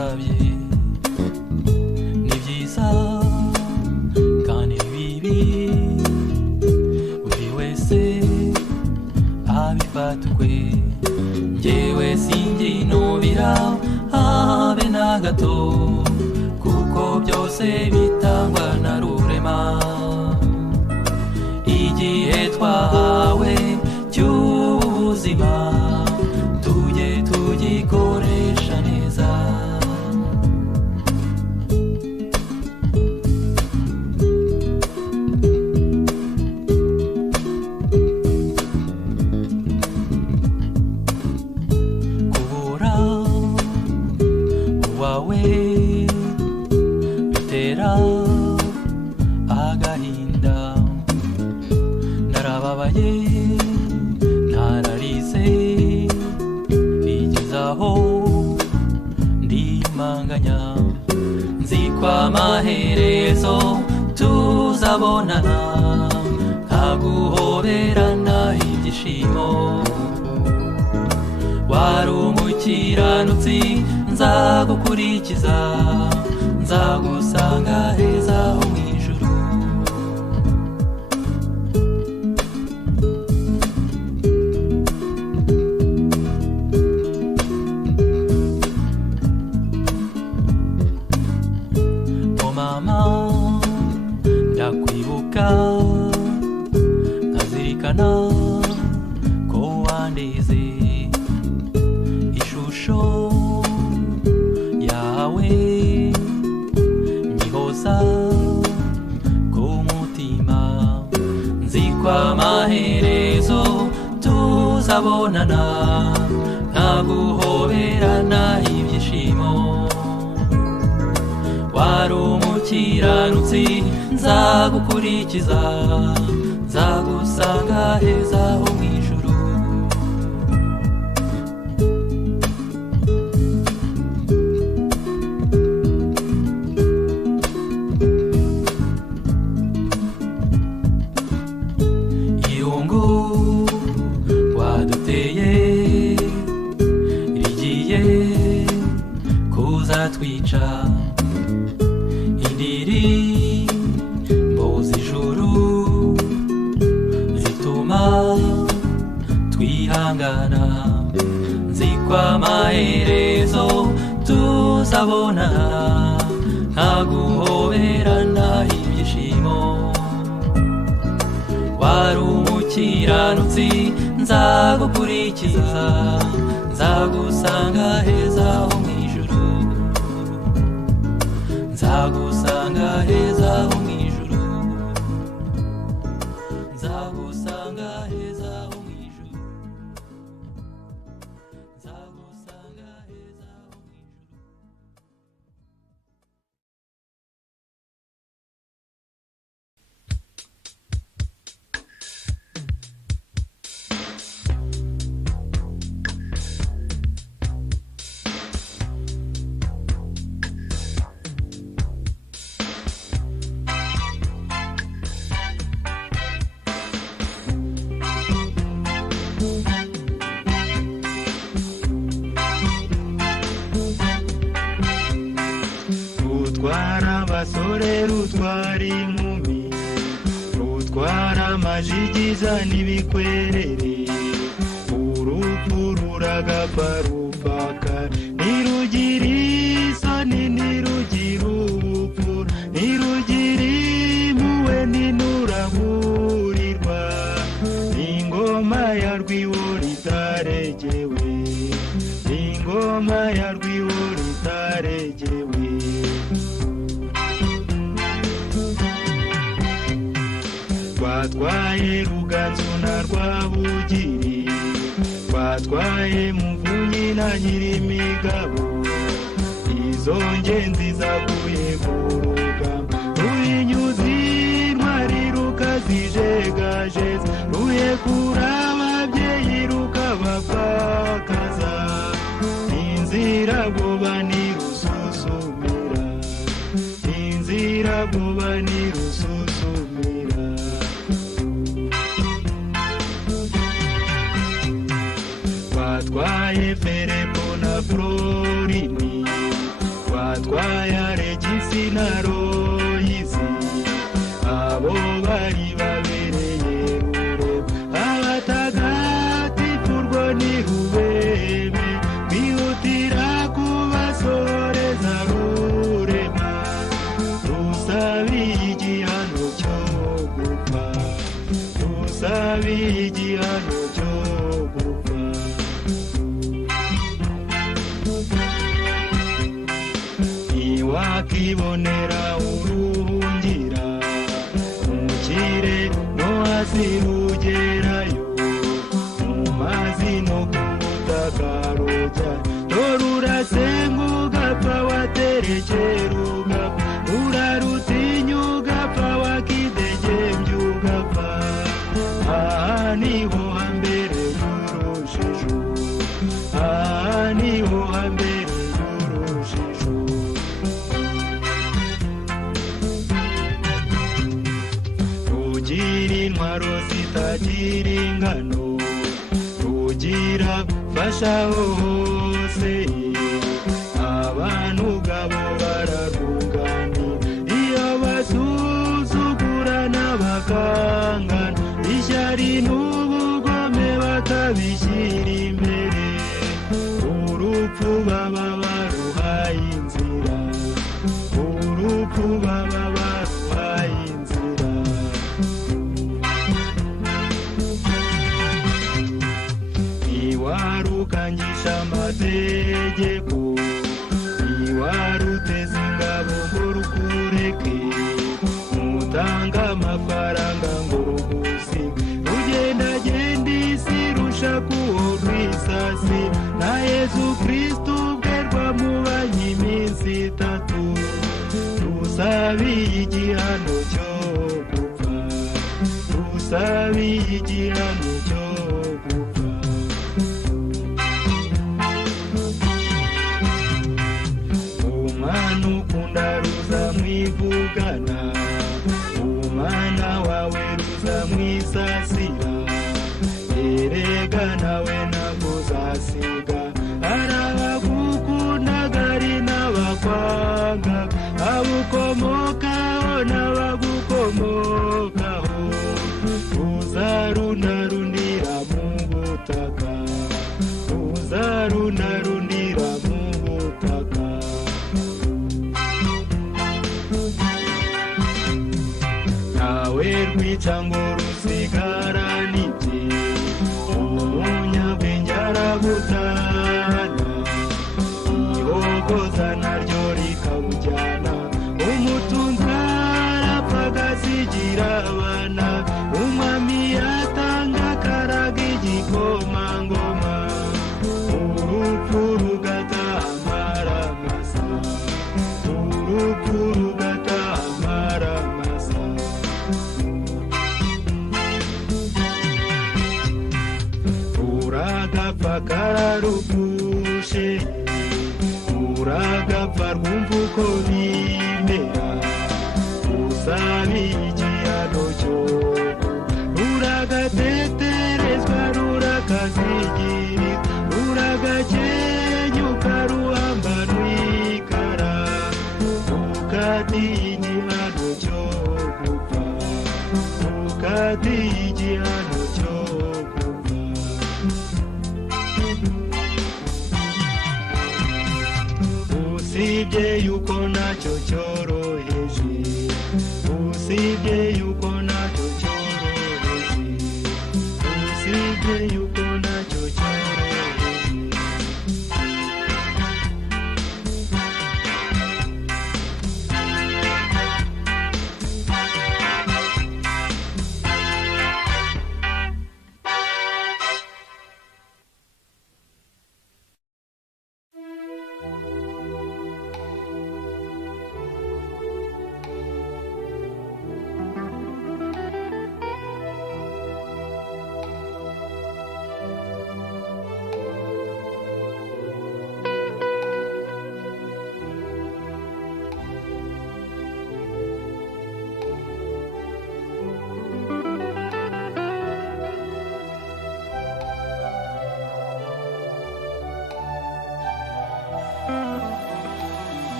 ngusabye ni byiza kandi bibi buri wese abifata ukwe njyewe singinubira habe na gato kuko byose bitangwa na rurema igihe twahawe cy'ubuzima tujye tugikoresha neza kubura uwawe bitera agahinda narababaye nararize bigezaho ndimanganya nzi ko amaherezo tuzabonana nkaguhoberana ibyishimo wari umukiranutsi nzagukurikiza nzagusanga heza ho mu ijuru mama ndakwibuka nkazirikana ko wandize ishusho yawe nyihoza ku mutima nzi ko amaherezo tuzabonana nkaguhoberana ibyishimo wari umukiranutsi nzagukurikiza nzagusanga heza ho mu ijuru irungu waduteye rigiye kuzatwica indirimbo z'ijuru zituma twihangana nzi ko amaherezo tuzabona nkaguhoberana ibyishimo wari umukiranutsi nzagukurikiza nzagusanga heza ho mu ijuru nzagusanga heza ho mu ijuru nzagusanga heza ho mu ijuru nzagusanga heza ho mu ijuru rutwara abasore rutwara inkumi rutwara amajigiza n'ibikwerere urupfu ruragapfa rupfaka ntirugira isoni ntirugira ubupfura ntirugira impuhwe ntinuraburirwa ingoma ya rwiwo ritaregewe ingoma ya rwiwo ritaregewe twatwaye ruganzu na rwabugiri twatwaye muvunyi na nyirimigabo izo ngenzi zaguye ku rugamba ruhinyuzi intwari rukazijegajeza ruhekura ababyeyi rukabapfakaza inzira goba nirususumira inzira goba nirususumira twatwaye Ferepo na Florini batwaye Alegisi na Loyisi, abo bari babereye Rurema, abatagatifu urwo ni Rubebe, bihutira kubasoreza Rurema, rusabiye igihano cyo gupfa, rusabiye igihano cyo gupfa. Ntiwakibonera uruhungira, umukire no hasi rugerayo, mu mazi no ku butaka rujya, dore urasenga ugapfa waterekera ugapfa, urarutinya ugapfa wakidegembya ugapfa. Aha niho hambere y'urujijo, aha niho hambere y'urujijo. Rugira intwaro zitagira ingano, rugira fasha hose, abantu gabo bararunganira, iyo basuzugurana bakangana, ishyari n'ubugome bakabishyira imbere, urupfu baba baruhaye inzira, urupfu baba baruhaye inzira. Ntiwarukangisha amategeko, ntiwaruteza ingabo ngo rukureke, mutanga amafaranga ngo rugusige, rugendagenda isi rushaka uwo rwisasi, na Yezu Kristu ubwe rwamubanye iminsi 3, rusabiye igihano cyo gupfa, rusabiye igihano cyo gupfa. Umwana ukunda ruzamwivugana, umwana wawe ruzamwisasira, erega nawe ntabwo uzasiga, hari abagukundaga ari n'abakwanga, abukomokaho n'abagukomokaho, uzarundarundira mu butaka, uzarundarundira mu butaka. Ntawe rwica ngo rusigarane ibye, umunyabwenge arabutana, ihogoza naryo rikabujyana, umutunzi arapfa agasigira abana, umwami yatanga akaraga igikomangoma, urupfu rugataha amaramasa, urupfu rugataha amaramasa. Uragapfa kararugushe, uragapfa rwumva uko bimera, rusabiye igihano cyo, ruragateterezwa rurakazigirizwa, ruragakenyuka ruhamba rwikara, rukatiye igihano cyo gupfa, rukatiye igihano cyo gupfa. Usibye yuko nacyo cyoroheje, usibye yuko nacyo cyoroheje, usibye yuko nacyo cyoroheje.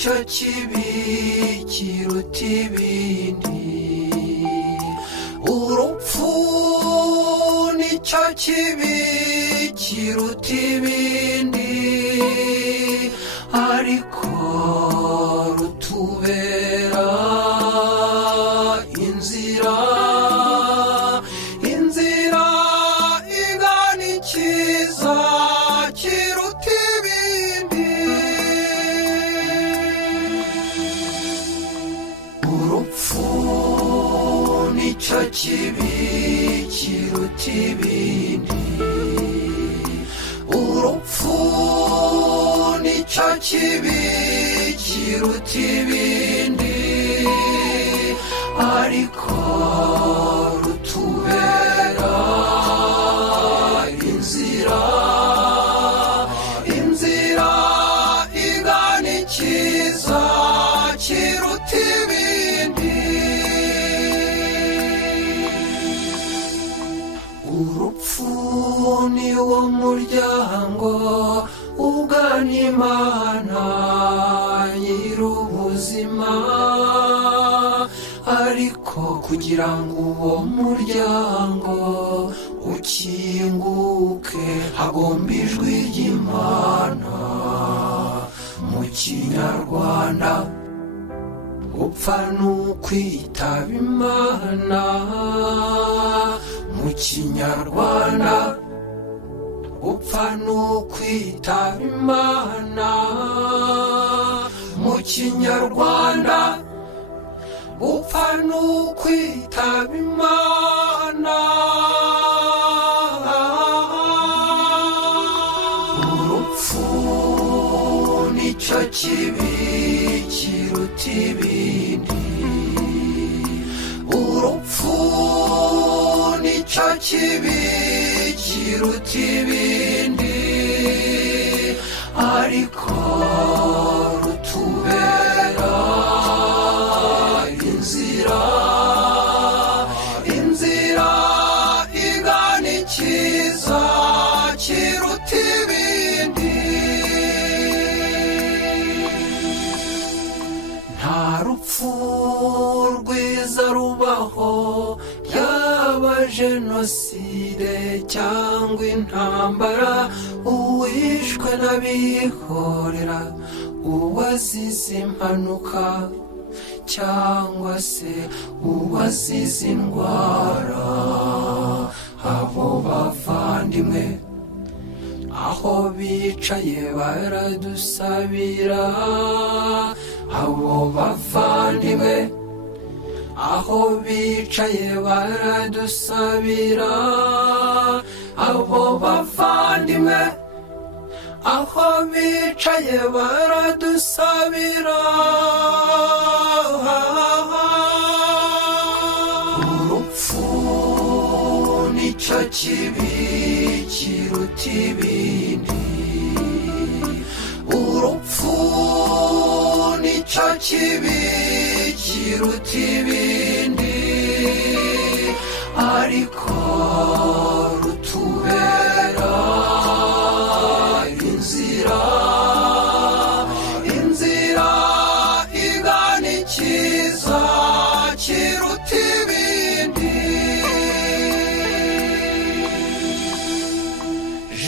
nicyo kibi kiruta ibindi, urupfu nicyo kibi kiruta ibindi, ariko rutubera inzira igana ikiza kiruta ibindi. Urupfu nicyo kibi kiruta ibindi, urupfu nicyo kibi kiruta ibindi, ariko rutubera inzira igana ikiza kiruta ibindi. Urupfu ni wo muryango ugana Imana nyir'ubuzima, ariko kugira ngo uwo muryango ukinguke hagomba ijwi ry'Imana. Mu Kinyarwanda gupfa ni ukwitaba Imana, mu Kinyarwanda gupfa ni ukwitaba Imana, mu Kinyarwanda gupfa ni ukwitaba Imana. Urupfu nicyo kibi kiruta ibindi, urupfu nicyo kibi kiruta ibindi, ariko rutubera inzira igana ikiza kiruta ibindi. Nta rupfu rwiza rubaho, yaba jenoside cyangwa intambara, uwishwe n'abihorera, uwazize impanuka cyangwa se uwazize indwara. Abo bavandimwe aho bicaye baradusabira, abo bavandimwe aho bicaye baradusabira, abo bavandimwe aho bicaye baradusabira. Urupfu nicyo kibi kiruta ibindi, urupfu nicyo kibi kiruta ibindi, ariko rutubera inzira igana ikiza kiruta ibindi.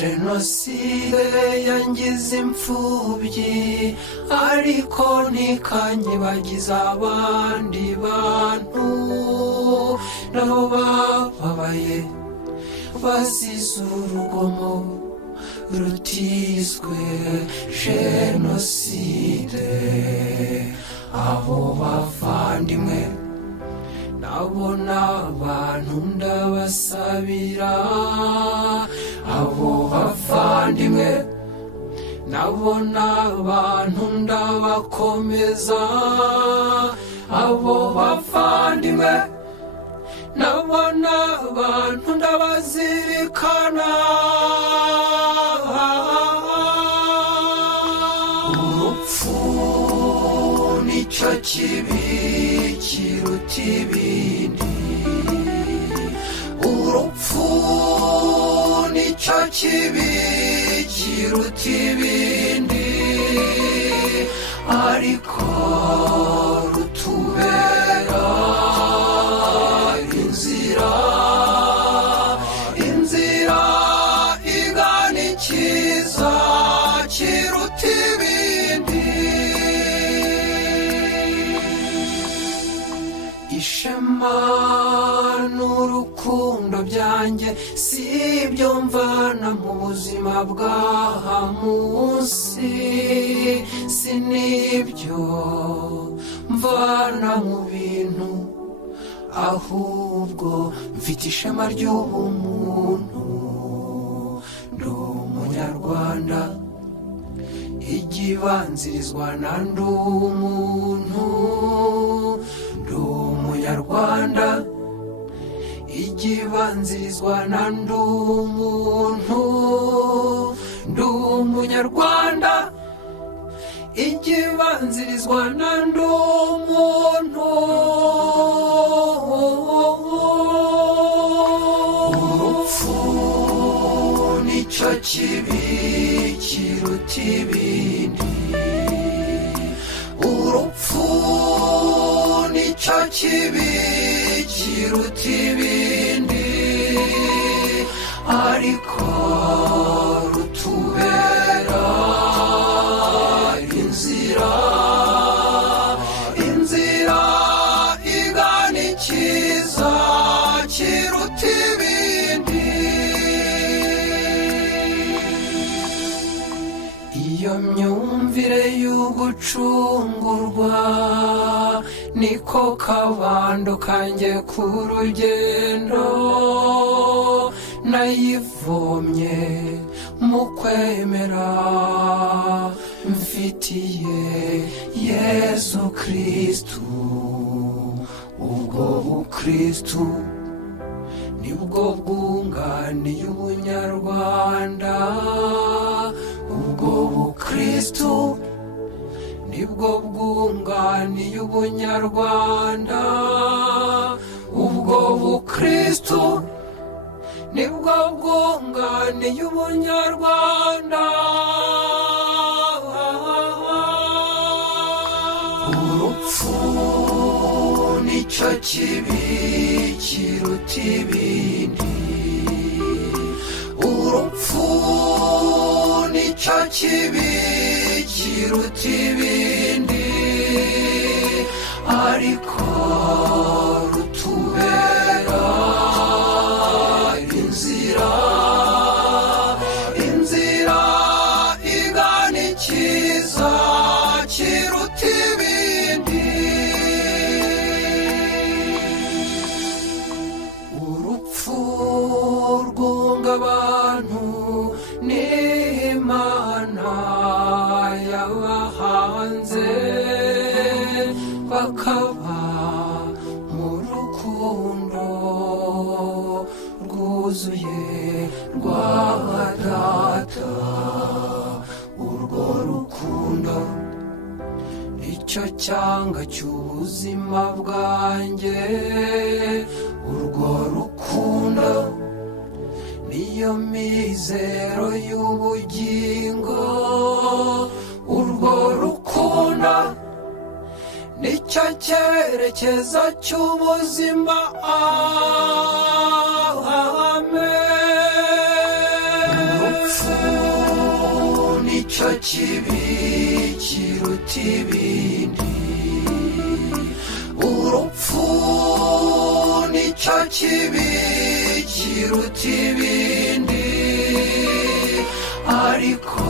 Jenoside yangize imfubyi, ariko ntikanyibagiza abandi bantu nabo bababaye bazize urugomo rutiswe jenoside. Abo bavandimwe nabo ni abantu ndabasabira, abo bavandimwe nabo ni abantu ndabakomeza, abo bavandimwe nabo ni abantu ndabazirikana. Urupfu nicyo kibi kiruta ibindi, urupfu nicyo kibi kiruta ibindi, ariko rutubera inzira igana icyiza kiruta ibindi. Ishema n'urukundo byanjye si ibyo mvana mu buzima bw'aha munsi, si n'ibyo mvana mu bintu, ahubwo mfite ishema ry'ubumuntu. Ndi umunyarwanda, igibanzirizwa na ndi umuntu. Ndi umunyarwanda, igibanzirizwa na ndi umuntu. Ndi umunyarwanda, igibanzirizwa na ndi umuntu. Urupfu nicyo kibi kiruta ibindi. Urupfu nicyo kibi kiruta ibindi, ariko rutubera inzira igana icyiza kiruta ibindi. Iyo myumvire y'ugucungurwa niko kabando kanjye ku rugendo nayivomye mu kwemera mfitiye Yesu Kristu. Ubwo bukristu nibwo bwunganiye ubunyarwanda. Ubwo bukristu nibwo bwunganiye ubunyarwanda. Ubwo bukristu nibwo bwunganiye ubunyarwanda. Urupfu nicyo kibi kiruta ibindi. Urupfu nicyo kibi kiruta ibindi, ariko rutubera inzira igana icyiza kiruta ibindi. Urupfu rwunga abantu n'Imana yabahanze, bakaba mu rukundo rwuzuye rwa Data. Urwo rukundo nicyo cyanga cy'ubuzima bwanjye. Urwo rukundo niyo mizero y'ubugingo. Urwo rukundo nicyo cyerekezo cy'ubuzima. Amen. Urupfu nicyo kibi kiruta ibindi. Urupfu nicyo kibi kiruta ibindi, ariko